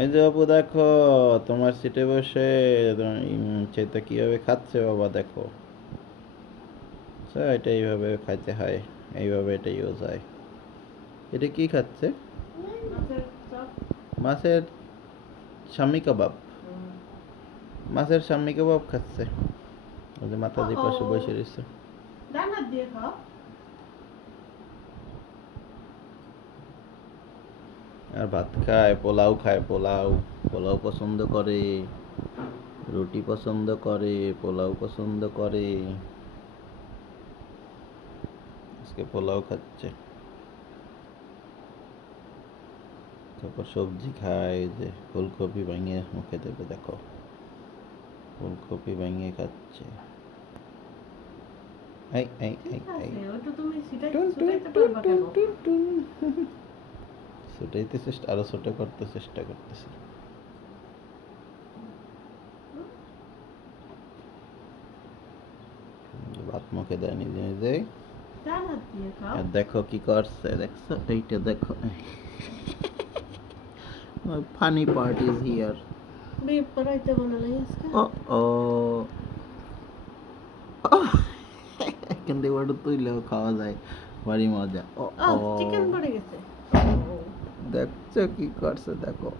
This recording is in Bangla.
এই যে বাবু দেখো, তোমার সিটে বসে সেটা কিভাবে খাচ্ছে বাবা দেখো। এটা এইভাবে খাইতে হয়, এইভাবে এটা ইউজ হয়। এটা কি খাচ্ছে? মাছের শামি কাবাব। মাছের শামি কাবাব খাচ্ছে। ওই যে মাতাজি পাশে বসে রয়েছে। আর ভাত খায়, পোলাও খায়, পোলাও। পোলাও পছন্দ করে, রুটি পছন্দ করে, পোলাও পছন্দ করে। আজকে পোলাও খাচ্ছে। তারপর সবজি খায়, যে ফুলকপি ভাঙিয়ে মুখে দেবে দেখো, ফুলকপি ভাঙিয়ে খাচ্ছে। এই এই এই এই টুন টুন টুন টুন টুন টুন। ছোটাইতে চেষ্টা, আরো ছোট করতে চেষ্টা করতেছে। ভাত মুখে দেয় নিজে নিজে। আর দেখো কি করছে, দেখছো? এইটা দেখো। Funny part is here. ও এখান থেকে ওটা তুইলেও খাওয়া যায়, ভারী মজা। ও ও, দেখছো কি করছে দেখো।